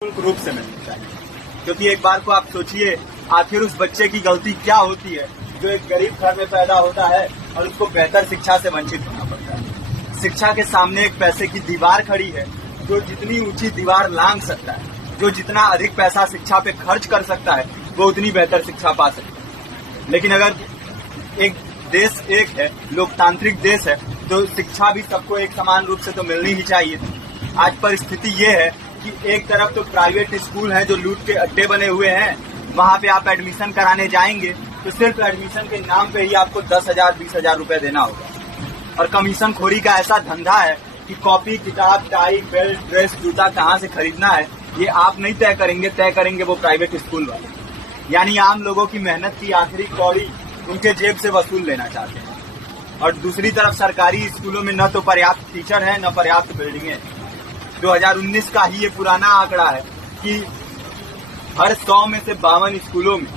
रूप से मिलनी चाहिए। क्योंकि एक बार को आप सोचिए, आखिर उस बच्चे की गलती क्या होती है जो एक गरीब घर में पैदा होता है और उसको बेहतर शिक्षा से वंचित होना पड़ता है। शिक्षा के सामने एक पैसे की दीवार खड़ी है, जो जितनी ऊंची दीवार लांघ सकता है, जो जितना अधिक पैसा शिक्षा पे खर्च कर सकता है, वो उतनी बेहतर शिक्षा पा सकता है। लेकिन अगर एक देश एक है, लोकतांत्रिक देश है, तो शिक्षा भी सबको एक समान रूप से तो मिलनी ही चाहिए। आज परिस्थिति ये है कि एक तरफ तो प्राइवेट स्कूल हैं जो लूट के अड्डे बने हुए हैं, वहाँ पे आप एडमिशन कराने जाएंगे तो सिर्फ एडमिशन के नाम पे ही आपको 10,000 20,000 रुपए देना होगा। और कमीशन खोरी का ऐसा धंधा है कि कॉपी, किताब, टाई, बेल्ट, ड्रेस, जूता कहाँ से खरीदना है ये आप नहीं तय करेंगे वो प्राइवेट स्कूल वाले। यानी आम लोगों की मेहनत की आखिरी कौड़ी उनके जेब से वसूल लेना चाहते हैं। और दूसरी तरफ सरकारी स्कूलों में न तो पर्याप्त टीचर है, न पर्याप्त बिल्डिंगें। 2019 का ही ये पुराना आंकड़ा है कि हर 100 में से 52 स्कूलों में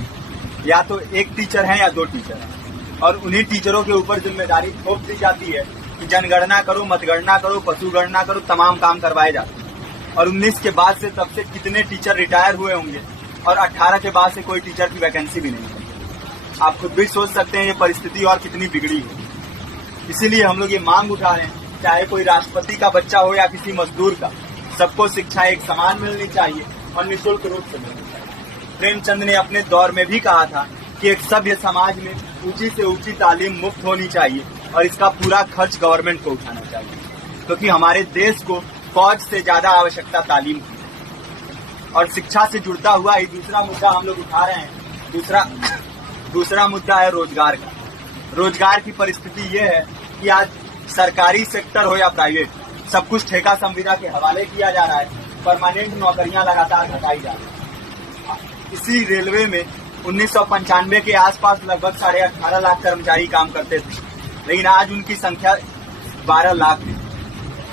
या तो एक टीचर है या 2 टीचर हैं। और उन्हीं टीचरों के ऊपर जिम्मेदारी थोप दी जाती है कि जनगणना करो, मतगणना करो, पशुगणना करो, तमाम काम करवाए जाते हैं। और 19 के बाद से तब से कितने टीचर रिटायर हुए होंगे और 18 के बाद से कोई टीचर की वैकेंसी भी नहीं है। आप खुद भी सोच सकते हैं ये परिस्थिति और कितनी बिगड़ी है। इसीलिए हम लोग ये मांग उठा रहे हैं, चाहे कोई राष्ट्रपति का बच्चा हो या किसी मजदूर का, सबको शिक्षा एक समान मिलनी चाहिए और निःशुल्क रूप से मिलनी चाहिए। प्रेमचंद ने अपने दौर में भी कहा था कि एक सभ्य समाज में ऊंची से ऊंची तालीम मुफ्त होनी चाहिए और इसका पूरा खर्च गवर्नमेंट को उठाना चाहिए, क्योंकि हमारे देश को फौज से ज्यादा आवश्यकता तालीम की है। और शिक्षा से जुड़ता हुआ ही दूसरा मुद्दा हम लोग उठा रहे हैं। दूसरा मुद्दा है रोजगार का। रोजगार की परिस्थिति ये है कि आज सरकारी सेक्टर हो या प्राइवेट, सब कुछ ठेका संविदा के हवाले किया जा रहा है। परमानेंट नौकरियां लगातार घटाई जा रही है। इसी रेलवे में 1995 के आसपास लगभग 18.5 लाख कर्मचारी काम करते थे, लेकिन आज उनकी संख्या 12 लाख है।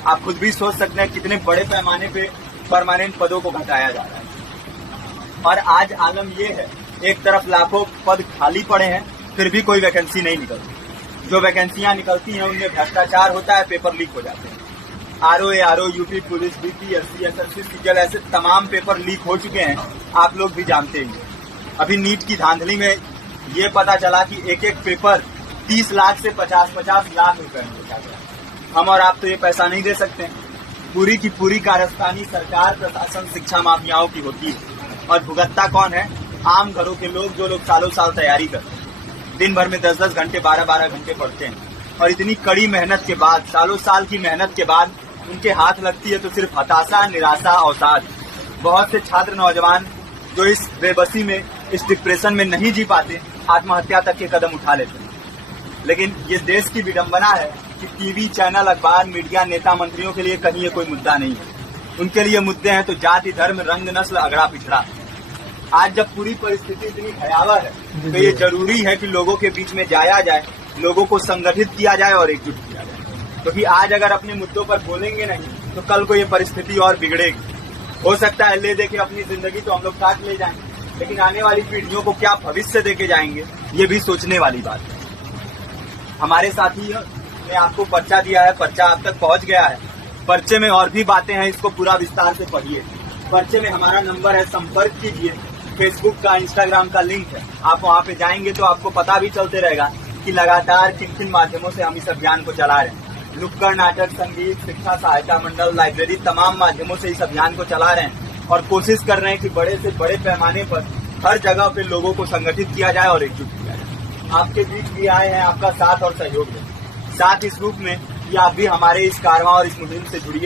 आप खुद भी सोच सकते हैं कितने बड़े पैमाने पे परमानेंट पदों को घटाया जा रहा है। और आज आलम ये है, एक तरफ लाखों पद खाली पड़े हैं, फिर भी कोई वैकेंसी नहीं निकलती। जो वैकेंसियां निकलती हैं उनमें भ्रष्टाचार होता है, पेपर लीक हो जाते हैं। RO, UP police, BPSC, SSC, CGL, ऐसे तमाम पेपर लीक हो चुके हैं, आप लोग भी जानते हैं। अभी नीट की धांधली में ये पता चला कि एक एक पेपर 30 लाख से 50-50 लाख रुपए में बेचा गया। हम और आप तो ये पैसा नहीं दे सकते। पूरी की पूरी कारस्तानी सरकार, प्रशासन, शिक्षा माफियाओं की होती है। और भुगतता कौन है? आम घरों के लोग, जो लोग सालों साल तैयारी करते हैं, दिन भर में 10-10 घंटे, 12-12 घंटे पढ़ते हैं। और इतनी कड़ी मेहनत के बाद, सालों साल की मेहनत के बाद उनके हाथ लगती है तो सिर्फ हताशा, निराशा, अवसाद। बहुत से छात्र नौजवान जो इस बेबसी में, इस डिप्रेशन में नहीं जी पाते, आत्महत्या तक के कदम उठा लेते हैं। लेकिन ये देश की विडंबना है कि टीवी चैनल, अखबार, मीडिया, नेता, मंत्रियों के लिए कहीं ये कोई मुद्दा नहीं है। उनके लिए मुद्दे हैं तो जाति, धर्म, रंग, नस्ल, अगड़ा पिछड़ा। आज जब पूरी परिस्थिति इतनी भयावह है तो ये जरूरी है कि लोगों के बीच में जाया जाए, लोगों को संगठित किया जाए और एकजुट किया जाए। क्योंकि आज अगर अपने मुद्दों पर बोलेंगे नहीं तो कल को ये परिस्थिति और बिगड़ेगी। हो सकता है ले देके अपनी जिंदगी तो हम लोग काट ले जाएंगे, लेकिन आने वाली पीढ़ियों को क्या भविष्य देके जाएंगे, ये भी सोचने वाली बात है। हमारे साथी ने आपको पर्चा दिया है, पर्चा आप तक पहुंच गया है। पर्चे में और भी बातें हैं, इसको पूरा विस्तार से पढ़िए। पर्चे में हमारा नंबर है, संपर्क कीजिए। फेसबुक का, इंस्टाग्राम का लिंक है, आप वहाँ पे जाएंगे तो आपको पता भी चलते रहेगा कि लगातार किन किन माध्यमों से हम इस अभियान को चला रहे हैं। नुक्कड़ नाटक, संगीत, शिक्षा सहायता मंडल, लाइब्रेरी, तमाम माध्यमों से इस अभियान को चला रहे हैं और कोशिश कर रहे हैं कि बड़े से बड़े पैमाने पर हर जगह पे लोगों को संगठित किया जाए और एकजुट किया जाए। आपके बीच भी आए हैं, आपका साथ और सहयोग है। साथ इस रूप में कि आप भी हमारे इस कारवां और इस मुहिम से जुड़िए।